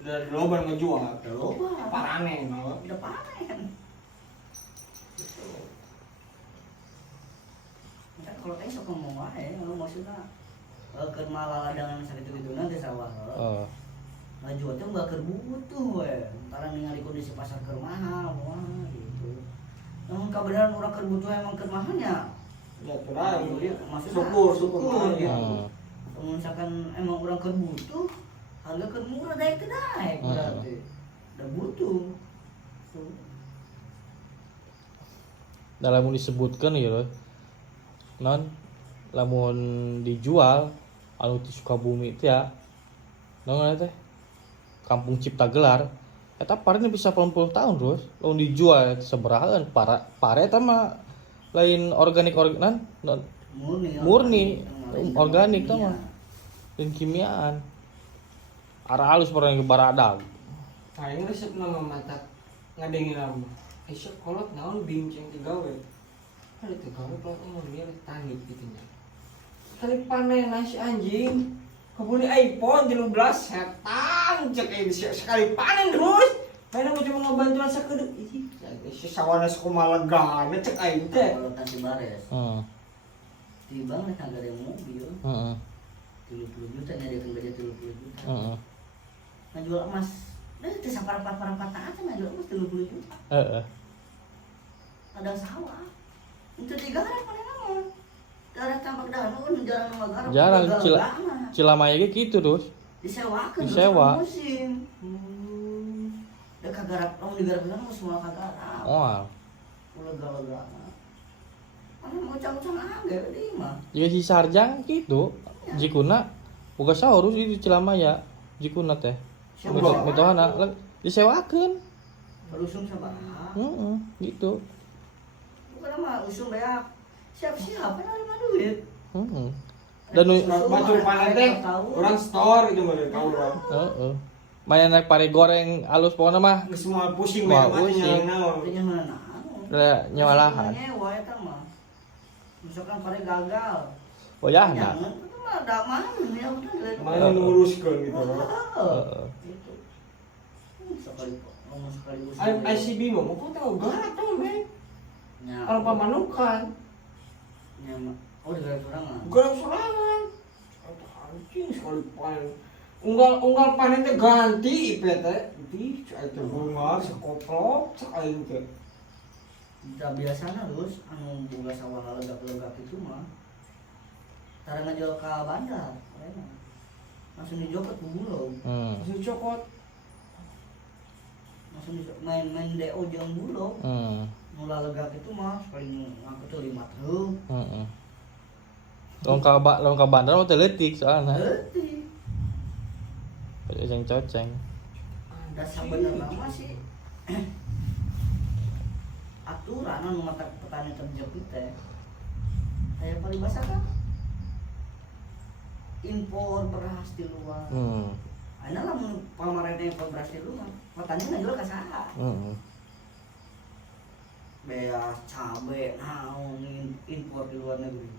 Dari loban ngejual. Loba. Paranen, Udah panen. Gitu. Kan kalau kayak sok ngomong wae, maksudnya ke malaladang sakit gitu nanti sawah. Ngajual tuh nggak kerbutuh we. Karena ningali kondisi pasar keur mahal, wah gitu. Namun kebenaran orang kerbutuh emang keur mahalnya. Ya terakhir. Maksudnya Syukur gitu. Kalau misalkan emang orang kerbutuh, harga keur murah daek berarti. Udah butuh. Tuh. Dalam disebutkan ya loh. Non lamun dijual anu di Sukabumi itu ya. Non teh Kampung Cipta Gelar eta parenya bisa 80 tahun terus lamun dijual seberahan pare eta mah lain organik murni organik tah mah dan kimiaan ara halus pernah ke baradag. Aing resep nama mantap ngadengin lama. Esok kolot naon bincang digawe. Kan itu gawe kalau mau dia tani gitu nya. Kali panen nasi anjing. Kebun iPhone 13 setan cek ini sekali panen terus. Karena mau cuma ngebantuan sakedeuk. Ih, sawana sakumaha legana cek aing teh. Kalau tadi bares. Tiba nih kagak ada mobil. 30 juta nyari gaji 30 juta. Ngajual emas. Nah, itu sapar-sapar aja ngajual emas 30 juta. Ada sawah. Itu digarap paling lama. Garap tampak dahan pun jalan sama garap. Jarang Cilamaya ge kitu terus. Disewakeun Disewa. musim. Da kagarap, lamun digarap kan semua kagarap. Oh. Ulah-ulah. Mana mau cang-cang aja di mah. Ya si Sarjang gitu. Jikuna boga saurus itu Cilamaya. Jikuna teh. Mitohana disewakeun. Berusung sabaraha. Gitu. Bukan mah usung beak. Siap-siap nerima duit. Dan bacul panen teh urang store gitu mah ka urang. Main naik pare goreng alus pokoknya mah Geus moal pusing Moal mah pusing. naon. Tanya mana? nyewa lahan. Nyewa eta mah. Misalkan pare gagal. Oh ya, Jangan itu mah ada mana ya udah. Mana nguruskeun gitu. Gitu. Sekali ngomong sekali ICB mah mau tahu garap tuh men. Ya. Kalau pamanukan. Ya, oh di garap sorangan. Garap sorangan. Anjing sekali panen. Unggal panen teh ganti ipe teh. Di eta bunga sekoplok cek aing teh. Da biasana terus anu boga sawah legak-legak itu mah. Tara ngajual ka bandar, langsung dijokot ku bulog. Langsung cokot. Langsung main DO jeung bulog. Mula legak itu mah paling ngangkut tuh 5 truk. Lawan ka bandar mah teh leutik soalna. Leutik. Coceng. Da sabenerna mah sih aturan anu mata petani terjepit teh. Aya palibasa kan impor beras di luar. Ana lamun pamarentah impor beras di luar, petani ngajual ka saha? Beas, cabe, naon impor di luar negeri.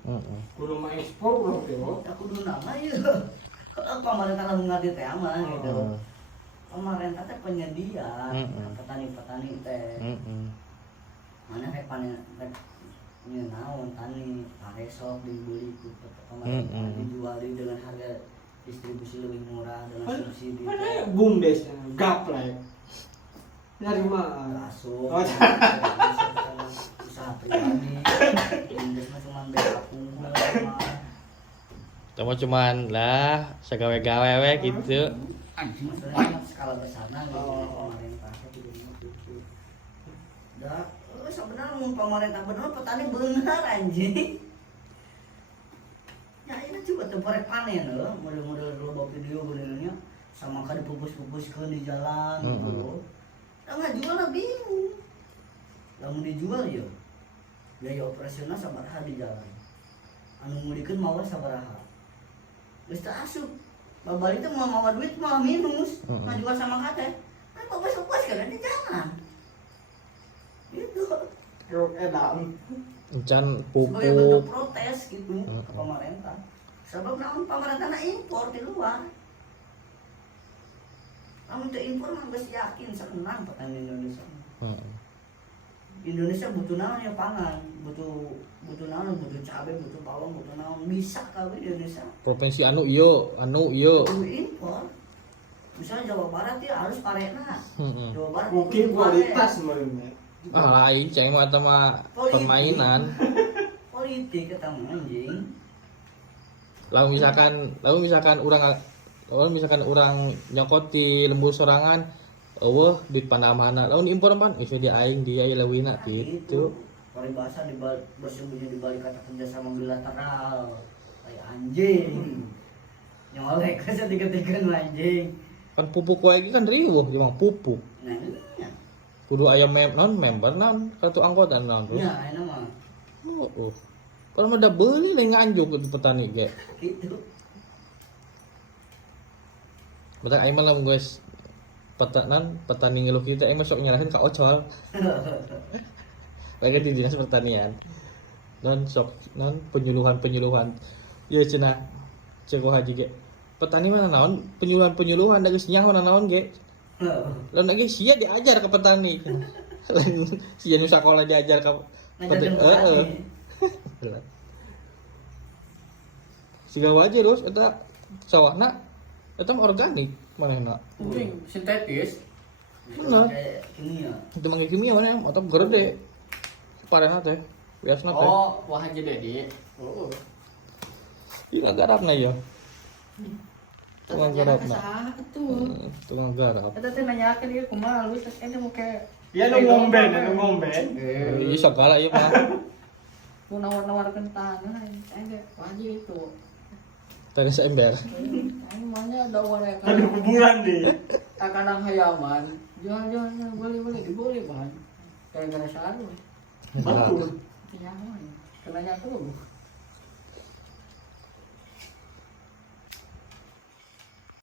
Kudu mah ekspor urang teh. Da kudu nama ieu. Pamarentah lamun ngadi teh mah gitu. Pamarentah teh penyedia petani-petani teh. Mana rek panen nya naon tani pare sok dibeli ku pemerintah dijual dengan harga distribusi lebih murah dengan subsidi. Mana bumdes gaplek. Nyari mah masuk usaha pribadi bumdes mah cuma beda unggul Cuman lah sagawe-gawe we gitu. anjing maksudnya skala besarna gitu pemerintah gitu. Da sebenarnya mun pemerintah bener petani bener anjing. Ya ini coba tuh parek panen loh, model-model global video modelnya sama kan dipupus-pupuskeun di jalan gitu. Da ngajual lah bingung. Lamun dijual ya biaya operasional sabaraha di jalan. Anu ngulikeun mawa sabaraha. Geus teu asup. Babali teh mawa duit malah minus. Ngajual sama kate. Kan pupus-pupus kan di jalan. Gitu. Yo edan. Encan Sebagai bentuk pupuk. protes gitu ke pemerintah. Sebab naon pemerintah impor di luar. Kamu teu impor mah geus yakin senang petani Indonesia. Heeh. Indonesia butuh naon ya pangan, butuh naon, butuh cabai, butuh bawang, butuh naon, bisa kawin Indonesia. Provinsi anu ieu Butuh impor. Misalnya Jawa Barat ya harus parena. Heeh. Jawa Barat Mungkin butuh pare. kualitas mereka. Ah, lain ceng mah eta mah permainan. Politik eta mah anjing. Lalu misalkan orang nyokot di lembur sorangan, eueuh di panamana. Lalu impor pan, dia aing dia lewina gitu. Paribasa bersembunyi di balik kata kerjasama bilateral. Kayak anjing. Nyolek sedikit-sedikit anjing. Kan pupuk wae kan riweuh emang pupuk. Nah, iya. Kudu aya member non kartu anggota non terus. Ya, enak mah. Kalau mah da beuli le nganjuk di petani ge. Gitu. Betul aing mah lamun guys petani ngeluh kita aing masuk nyalahin ka ocol. Lagi di dinas pertanian. Non penyuluhan. Ieu cenah Ceko Haji ge. Petani mana naon penyuluhan da geus nyaho naon ge. Lalu lagi sia diajar ke petani. Lain sia nu sakola diajar ke petani. Siga wajar terus eta sawahna eta mah organik manehna. Sintetis. Bener. Kayak kimia. Itu mah kimia mana atau gede. Parena teh. Biasna teh. Oh, wah aja Dedi. Oh. Ih garapna ya. Tukang garapna. Tuh. Tukang garap. Eta teh nanyakeun ieu kumaha lu tes ente mau ke Ya nu ngomben. Ih sagala ieu mah. mau nawar-nawarkeun tanah ente wajib itu. Tadi seember. Ini mana ada warna Ada kuburan deh. kadang hayaman. Jual boleh Bang. Gara-gara sarung. Betul. Iya, kenanya tuh.